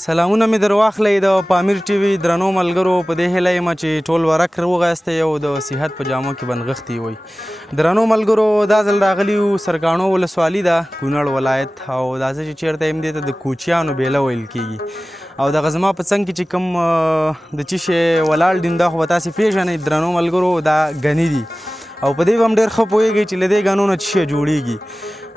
سلامونه مې در واخلئ د پامیر ټي وي درنو ملګرو په دې هیله یم چې ټول ورک وغایستی او د صحت په جامو کې بنغښتي وئ. درنو ملګرو دا ځل راغلي یو سرکاڼو ولسوالي ده کونړ ولایت او دا زه چې چېرته یم دې ته د کوچیانو بیله ویل کېږي او دغه زما په څنګ کې چې کوم د څه شی ولاړ دي دا خو به تاسې پېژنئ درنو ملګرو دا ګني دي او په دې به هم ډېر ښه پوهېږئ چې له دې ګنو نه څه شی جوړېږي.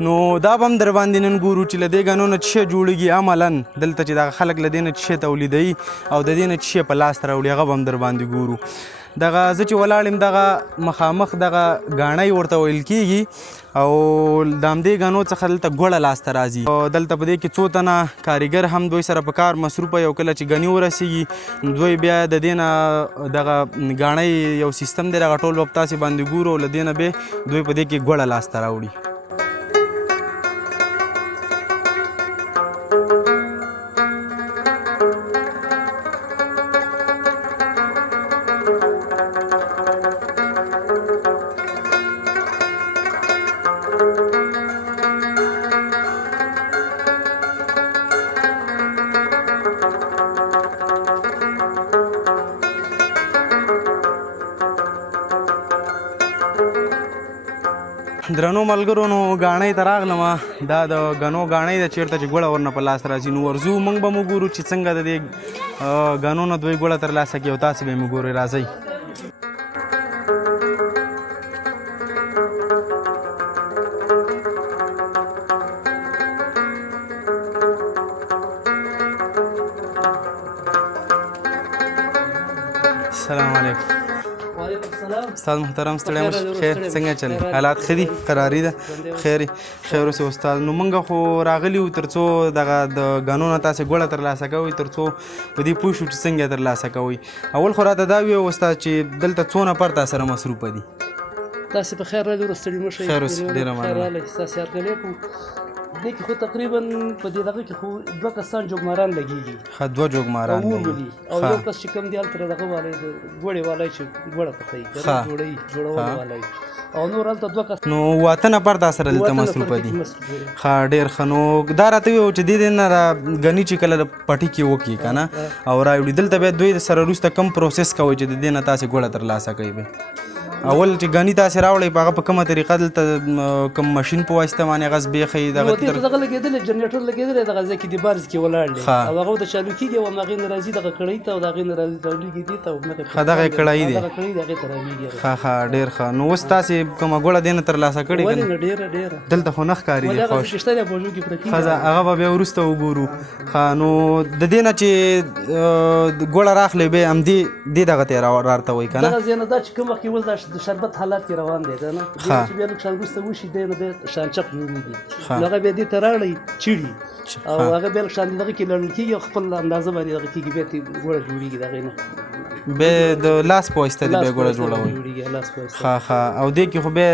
نو دا به هم در باندې نن ګورو چې له دې ګنو نه څه شی جوړېږي عملاً دلته چې دغه خلک له دې نه څه شی تولیدوي او د دې نه څه شی په لاس راوړي هغه به هم در باندې ګورو. دغه زه چې ولاړ یم دغه مخامخ دغه ګاڼۍ ورته ویل کېږي او د همدې ګنو څخه دلته ګوړه لاسته راځي. دلته په دې کې څو تنه کاریګر هم دوی سره په کار مصروفه یو کله چې ګني ورسیږي دوی بیا د دې نه دغه ګاڼۍ یو سیستم دی دغه ټول به په تاسې باندې ګورو او له دې نه بیا دوی په دې کې ګوړه لاسته راوړي. درنو ملګرو نو ګاڼۍ ته راغلمه دا د ګنو ګاڼۍ ده چېرته چې ګوړه ورنه په لاس راځي نو ورځو موږ به مو ګورو چې څنګه د دې ګنو نه دوی ګوړه ترلاسه کوي او تاسې به یې مو ګورئ راځئ. السلام علیکم. استاد محترم ستړی مشه خیر څنګه چل حالات ښه دي قراري ده خیر خیر اوسې استاد. نو موږ خو راغلي وو تر څو دغه د ګنو نه تاسې ګوړه ترلاسه کوئ تر څو په دې پوه شو چې څنګه یې ترلاسه کوئ. اول خو راته دا ووایه استاد چې دلته څو نفر تا سره مصروفه دي؟ تاسې په خیر راغلي ستړي مه شئ خیر اوسې ډېره مننه. خیر راغلی ستاسې هرکلی کوو. دې کې خو تقریبا په دې دغه کې خو دوه کسان جوګماران لګېږي. ښه دوه جوګماران لګي او یو کس چې کوم دی هلته دغه والی د ګوړې والی چې ګوړه پخوي جوړول والی او نور هلته دوه کس نو واته نفر تا سره دلته مصروفه دي. ښه ډېر ښه. نو دا راته ووایه چې دې نه را ګني چې کله پټي کې وکړي که نه او راوړي دلته بیا دوی سره وروسته کم پروسس کوئ چې د دې نه تاسې ګوړه ترلاسه کوئ بیا اول چې ګني تاسې راوړئ په هغه په کومه طریقه دلته کوم ماشین په واسطه باندې هغه زبېښئ دغه لګېدلی جنریټر لګېدلی دغه ځای کې د بارز کې ولاړ دی او هغه ورته چالو کېږي او هماغې نه راځي دغه کړۍ ته او د هغې نه راځي راولېږي دې ته او ښه دغه یې کړایي دی دغه کړۍ د هغې ته راولېږي. ښه ښه ډېر ښه. نو اوس تاسې کومه ګوړه دې نه ترلاسه کړې ولې نه ډېره دلته خو نه ښکاري دي خوښ شته دی په وژو کې پرتې ښه هغه به بیا وروسته وګورو. ښه نو د دې نه چې ګوړه راخلئ بیا همدې دغه ته یې راته وایي که نه دغه ځای نه دا چې کوم وخت کې اوس د شربت حالات روان دی که نه چې بیا لږ شان وروسته وشي دی نو بیا شانچق جوړېږي نو هغه بیا دې ته راوړئ چیړي او هغه بیا لږ شان دغه کې لړل کېږي او خپل اندازه باندې دغه کېږي بیا ګوړه جوړېږي د هغې نه بیا د لاس په واسطه دې بیا ګوړه جوړوئ. ښه ښه. او دې کې خو بیا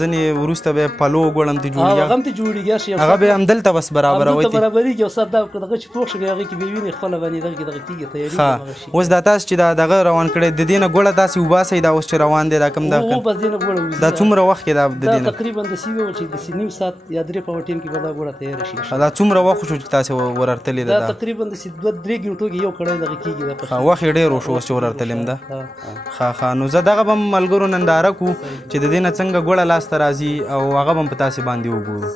ځینې وروسته بیا پلو ګوړه هم ترې جوړېږي هغه هم ترې جوړېږي هغه بیا همدلته بس برابروئ برابرېږي او سر دغه چې پوښ شي هغې کې بیا وینې خپله باندې دغه کې دغه کېږي تیاري. ښه اوس دا تاسو چې دا دغه روان کړی د دې نه ګوړه تاسې وباسئ دا اوس چې روان دی دا کوم دا دا څومره وخت کې دا دا تقریبا د سیوه چې د نیم ساعت یا 3 ټیم کې به دا ګوړه تیاره شي. دا څومره وخت شو چې تاسې ورارتلې ده؟ دا تقریبا د 2-3 غنټو کې یو کړی دغه کېږي دا وخت یې ډېر وشو اوس چې ورارتلې م ده. ښه ښه. نو زه دغه به هم ملګرو ننداره کړو چې د دې نه څنګه ګوړه لاسته راځي او هغه به هم په تاسې باندې وګورو.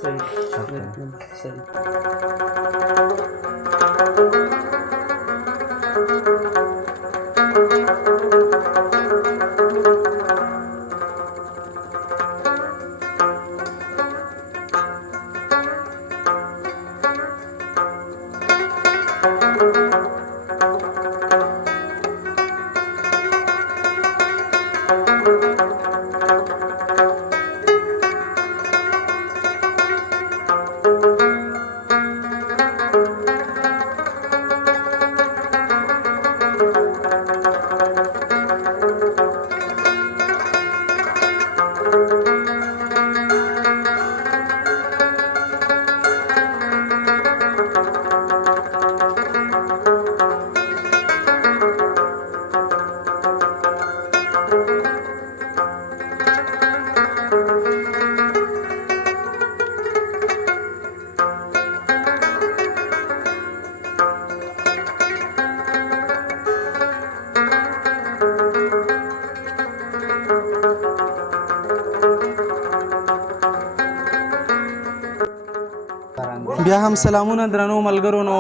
بیا هم سلامونه درنو ملګرو. نو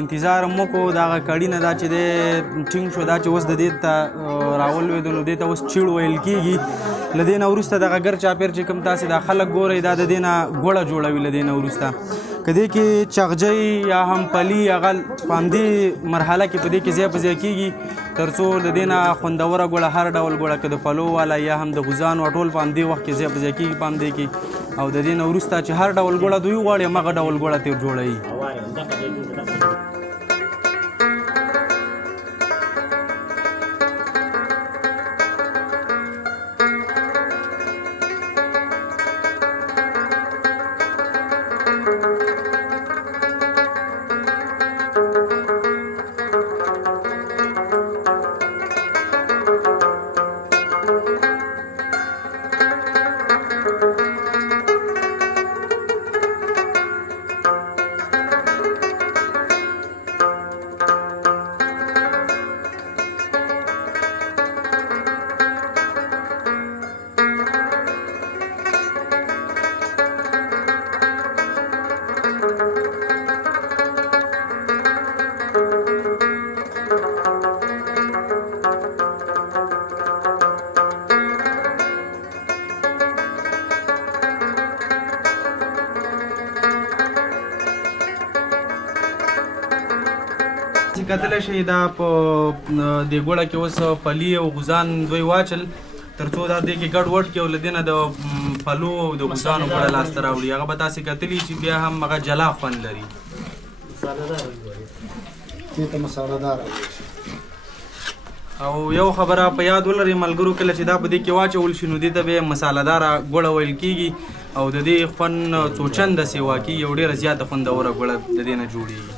انتظار مو کو دغه کړي نه دا چې د ټینګ شو دا چې اوس د دې ته راولوېدو نو دې ته اوس چیړ ویل کېږي. له دې نه وروسته دغه ګر چاپېر چې کوم تاسې دا خلک ګورئ دا د دې نه ګوړه جوړوي. له دې نه وروسته که دې کې چغجۍ یا هم پلي هغه په همدې مرحله کې په دې کې ځای په ځای کېږي تر څو د دې نه خوندوره ګوړه هر ډول ګوړه که د پلو والا یا هم د غوزانو ټول په همدې وخت کې ځای په ځای کېږي په همدې کې. او د دې نه وروسته چې هر ډول ګوړه دوی غواړي همغه ډول ګوړه ترې جوړوي. کتلی شئ دا په دې ګوړه کې اوس پلي او غوزان دوی واچل تر څو دا دې کې ګډ وډ کړي او له دې نه د پلو او د غوزانو ګوړه لاسته راوړي. هغه به تاسې کتلي چې بیا هم هغه جلا خوند لري. او یو خبره په یاد ولرئ ملګرو کله چې دا په دې کې واچول شي نو دې ته بیا مسالهداره ګوړه ویل کېږي او د دې خوند څو چنده سیوا کېږي او ډېره زیاته خوندوره ګوړه د دې نه جوړېږي.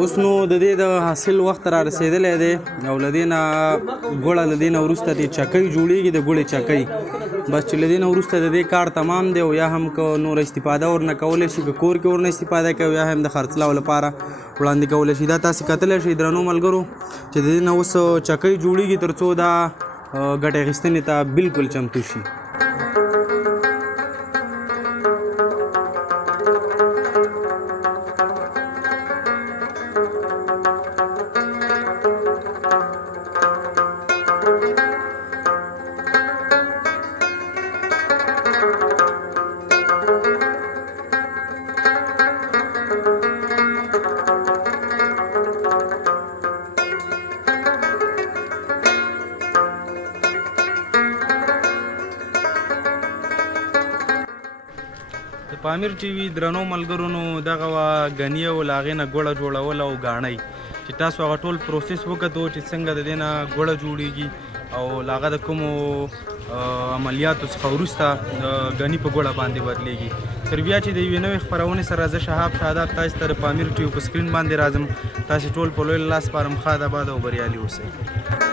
اوس نو د دې د حاصل وخت را رسېدلی دی او له دې نه ګوړه له دې نه وروسته د چکۍ جوړېږي د ګوړې چکۍ. بس چې له دې نه وروسته د دې کار تمام دی او یا هم که نور استفاده ورنه کولی شي که کور کې ورنه استفاده کوي یا هم د خرڅلاو لپاره وړاندې کولی شي. دا تاسې کتلی شئ درنو ملګرو چې د دې نه اوس چکۍ جوړېږي تر څو دا ګټې اخیستنې ته بلکل چمتو شي. پامیر ټي وي درنو ملګرو نو دغه وه ګني او له هغې نه ګوړه جوړول او ګاڼۍ چې تاسو هغه ټول پروسس وکتو چې څنګه د دې نه ګوړه جوړېږي او له هغه د کومو عملیاتو څخه وروسته ګني په ګوړه باندې بدلېږي. تر بیا چې د یوې نوې خپرونې سره زه شهاب شهادت تاسو ته د پامیر ټي وي په سکرین باندې راځم. تاسې ټول په لوی لاس سپارم. ښاد آباد او بریالي اوسئ.